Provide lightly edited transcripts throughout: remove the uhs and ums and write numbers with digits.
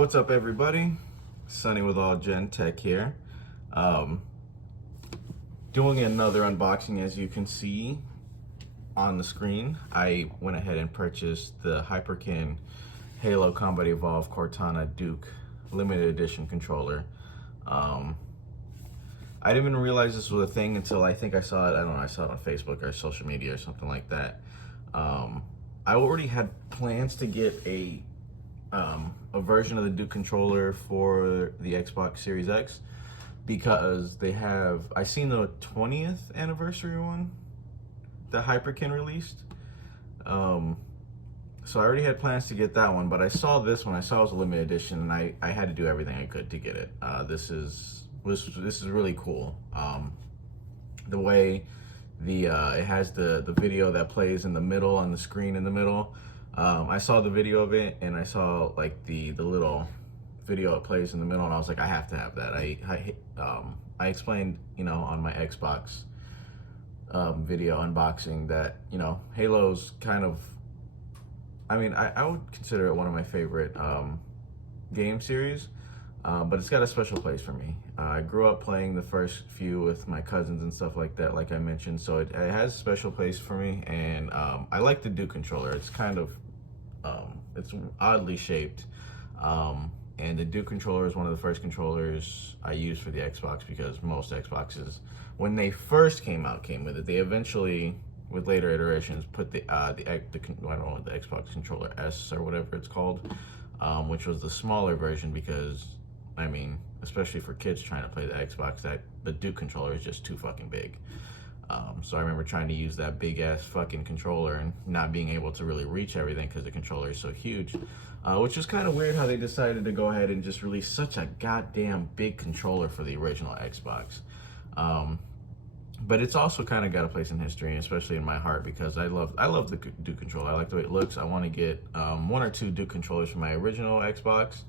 What's up, everybody? Sunny with AG&T here. Um, Doing another unboxing. As you can see on the screen, I went ahead and purchased the Hyperkin Halo Combat Evolve Cortana Duke limited edition controller. I didn't even realize this was a thing until I think I saw it, I don't know, I saw it on Facebook or social media or something like that. I already had plans to get a version of the Duke controller for the Xbox Series X because they have, I seen the 20th anniversary one that Hyperkin released. So I already had plans to get that one, but I saw this one. I saw it was a limited edition, and I had to do everything I could to get it. This is really cool. The way it has the video that plays in the middle on the screen in the middle. I saw the video of it, and I saw like the little video it plays in the middle, and I was like, I have to have that. I explained, on my Xbox video unboxing that, Halo's kind of, I would consider it one of my favorite game series, but it's got a special place for me. I grew up playing the first few with my cousins and stuff like that, like I mentioned, so it has a special place for me, and I like the Duke controller. It's kind of, it's oddly shaped, and the Duke controller is one of the first controllers I used for the Xbox, because most Xboxes, when they first came out, came with it. They eventually, with later iterations, put the I don't know, the Xbox controller S or whatever it's called, which was the smaller version, because especially for kids trying to play the Xbox, that the Duke controller is just too fucking big. So I remember trying to use that big ass fucking controller and not being able to really reach everything because the controller is so huge, which is kind of weird how they decided to go ahead and just release such a goddamn big controller for the original Xbox. But it's also kind of got a place in history, especially in my heart, because I love the Duke controller. I like the way it looks. I want to get one or two Duke controllers for my original Xbox,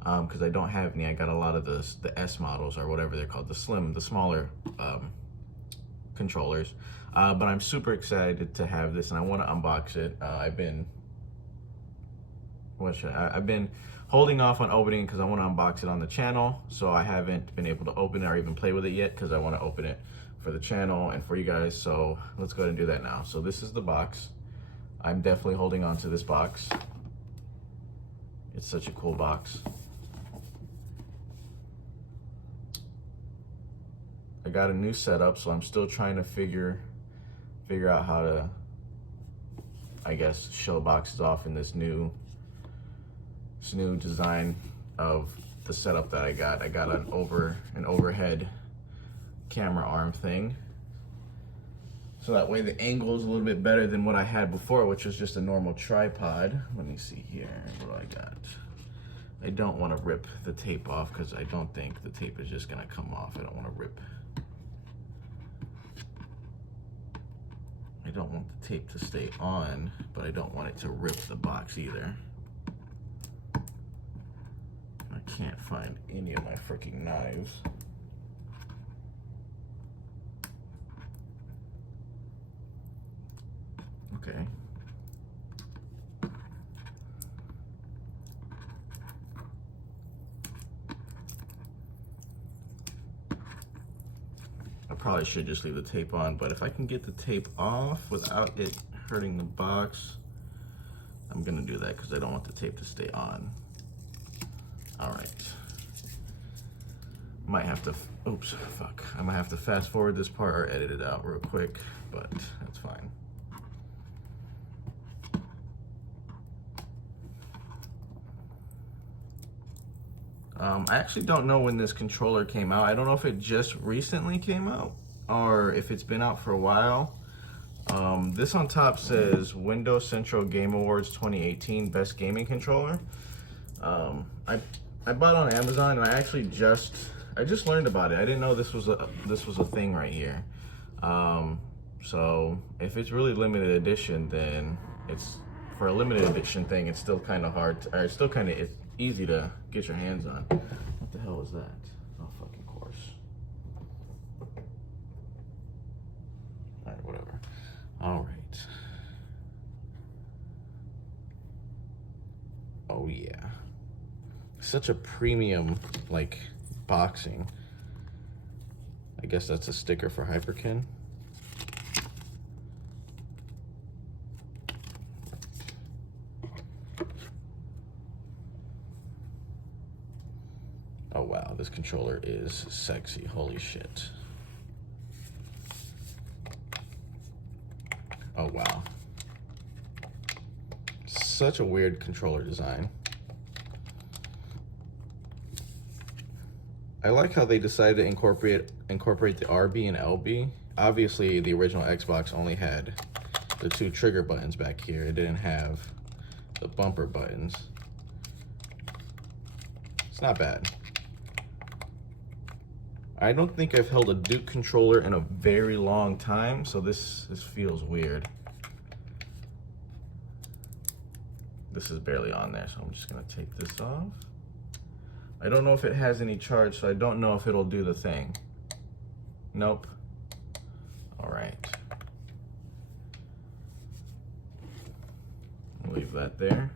because I don't have any. I got a lot of the S models, or whatever they're called, the smaller controllers. But I'm super excited to have this, and I want to unbox it. I've been holding off on opening because I want to unbox it on the channel, so I haven't been able to open it or even play with it yet, because I want to open it for the channel and for you guys. So let's go ahead and do that now. So this is the box. I'm definitely holding on to this box. It's such a cool box. I got a new setup, so I'm still trying to figure out how to, I guess, show boxes off in this new design of the setup that I got. I got an overhead camera arm thing, so that way the angle is a little bit better than what I had before, which was just a normal tripod. Let me see here, what do I got? I don't want to rip the tape off, because I don't think the tape is just gonna come off. I don't want the tape to stay on, but I don't want it to rip the box either. I can't find any of my freaking knives. Okay. I probably should just leave the tape on, but if I can get the tape off without it hurting the box, I'm gonna do that, because I don't want the tape to stay on. All right. Might have to, oops, fuck. I might have to fast forward this part or edit it out real quick, but that's fine. I actually don't know when this controller came out. I don't know if it just recently came out or if it's been out for a while. This on top says Windows Central Game Awards 2018 Best Gaming Controller. I bought it on Amazon, and I just learned about it. I didn't know this was a thing right here. So if it's really limited edition, then for a limited edition thing, it's still kind of hard, or it's easy to get your hands on. What the hell was that? Oh, fucking course. All right, whatever. All right. Oh yeah. such a premium, like, boxing. I guess that's a sticker for Hyperkin. Oh wow, this controller is sexy, holy shit. Oh wow. Such a weird controller design. I like how they decided to incorporate the RB and LB. Obviously, the original Xbox only had the 2 trigger buttons back here. It didn't have the bumper buttons. It's not bad. I don't think I've held a Duke controller in a very long time, so this feels weird. This is barely on there, so I'm just gonna take this off. I don't know if it has any charge, so I don't know if it'll do the thing. Nope. All right. Leave that there.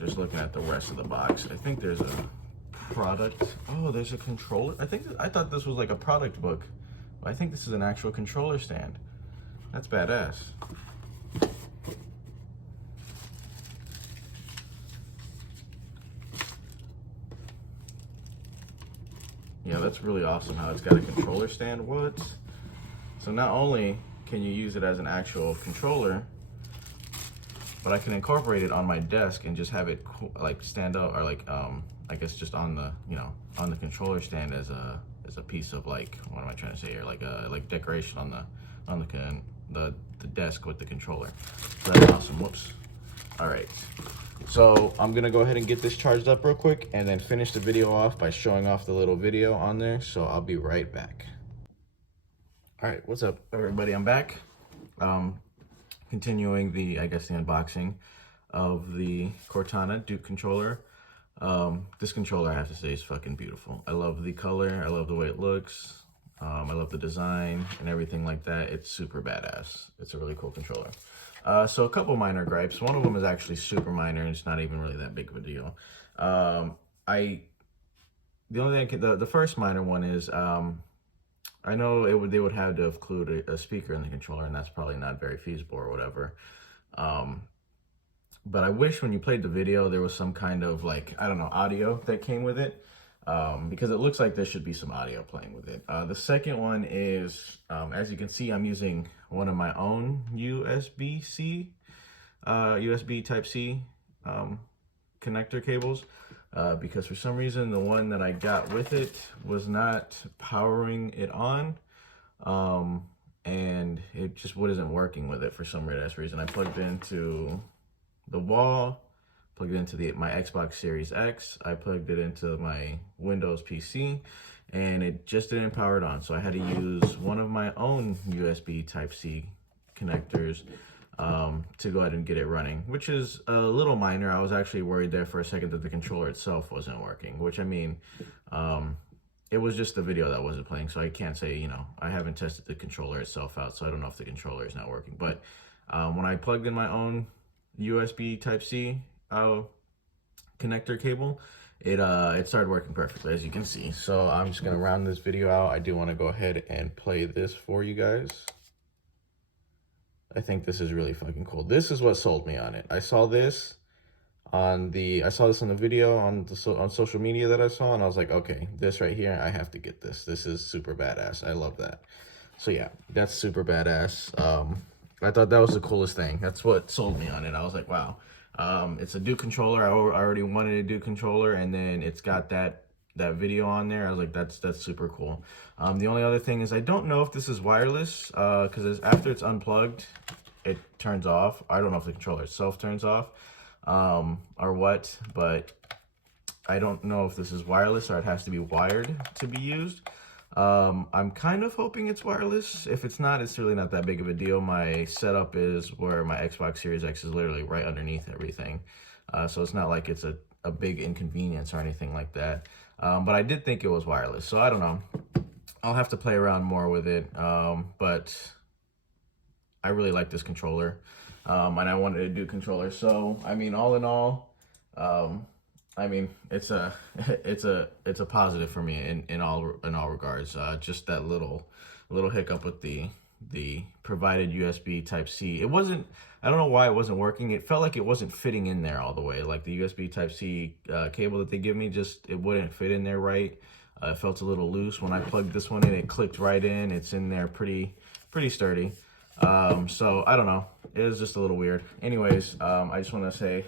Just looking at the rest of the box, I think there's a product. Oh, there's a controller. I thought this was like a product book. But I think this is an actual controller stand. That's badass. Yeah, that's really awesome how it's got a controller stand. What? So not only can you use it as an actual controller, but I can incorporate it on my desk and just have it like stand up, or like I guess just on the, you know, on the controller stand as a piece of, like, what am I trying to say here? Like a decoration on the desk with the controller. So that's awesome. Whoops. All right. So I'm gonna go ahead and get this charged up real quick and then finish the video off by showing off the little video on there. So I'll be right back. All right, what's up, everybody? I'm back. Continuing the, I guess, the unboxing of the Cortana Duke controller. This controller, I have to say, is fucking beautiful. I love the color. I love the way it looks. I love the design and everything like that. It's super badass. It's a really cool controller. So a couple minor gripes. One of them is actually super minor, and it's not even really that big of a deal. The only thing, the first minor one is, I know they would have to include a speaker in the controller, and that's probably not very feasible or whatever. But I wish when you played the video, there was some kind of, like, I don't know, audio that came with it. Because it looks like there should be some audio playing with it. The second one is, as you can see, I'm using one of my own USB Type-C connector cables, because for some reason the one that I got with it was not powering it on, and it just wasn't working with it for some reason. I plugged it into the wall, plugged it into my Xbox Series X, I plugged it into my Windows PC, and it just didn't power it on. So I had to use one of my own USB Type-C connectors to go ahead and get it running, which is a little minor. I was actually worried there for a second that the controller itself wasn't working, which, I mean, it was just the video that wasn't playing, so I can't say, you know, I haven't tested the controller itself out, so I don't know if the controller is not working. But when I plugged in my own USB Type-C connector cable, it started working perfectly, as you can see. So I'm just gonna round this video out. I do want to go ahead and play this for you guys. I think this is really fucking cool. This is what sold me on it. I saw this on the video on social media that I saw, and I was like, okay, this right here, I have to get this. This is super badass. I love that. So yeah, that's super badass. I thought that was the coolest thing. That's what sold me on it. I was like, wow, it's a Duke controller. I already wanted a Duke controller, and then it's got that video on there. I was like, that's super cool. The only other thing is, I don't know if this is wireless, because after it's unplugged, it turns off. I don't know if the controller itself turns off, or what, but I don't know if this is wireless or it has to be wired to be used. I'm kind of hoping it's wireless. If it's not, it's really not that big of a deal. My setup is where my Xbox Series X is literally right underneath everything. So it's not like it's a a big inconvenience or anything like that. But I did think it was wireless, so I don't know. I'll have to play around more with it, but I really like this controller, and I wanted to do controller. So I mean, all in all, I mean, it's a it's a positive for me in all regards. Just that little hiccup with the provided USB Type C. It wasn't. I don't know why it wasn't working. It felt like it wasn't fitting in there all the way. Like the USB Type C cable that they give me, just it wouldn't fit in there right. It felt a little loose. When I plugged this one in, it clicked right in. It's in there pretty sturdy. So I don't know. It was just a little weird. Anyways, I just want to say,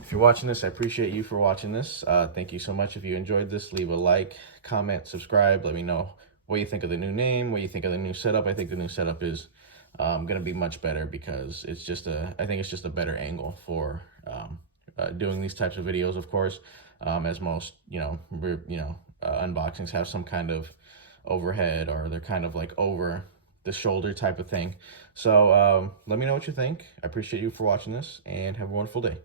if you're watching this, I appreciate you for watching this. Thank you so much. If you enjoyed this, leave a like, comment, subscribe. Let me know what you think of the new name, what you think of the new setup. I think the new setup is going to be much better because it's just I think it's just a better angle for doing these types of videos, of course, as most, unboxings have some kind of overhead, or they're kind of like over the shoulder type of thing. So let me know what you think. I appreciate you for watching this, and have a wonderful day.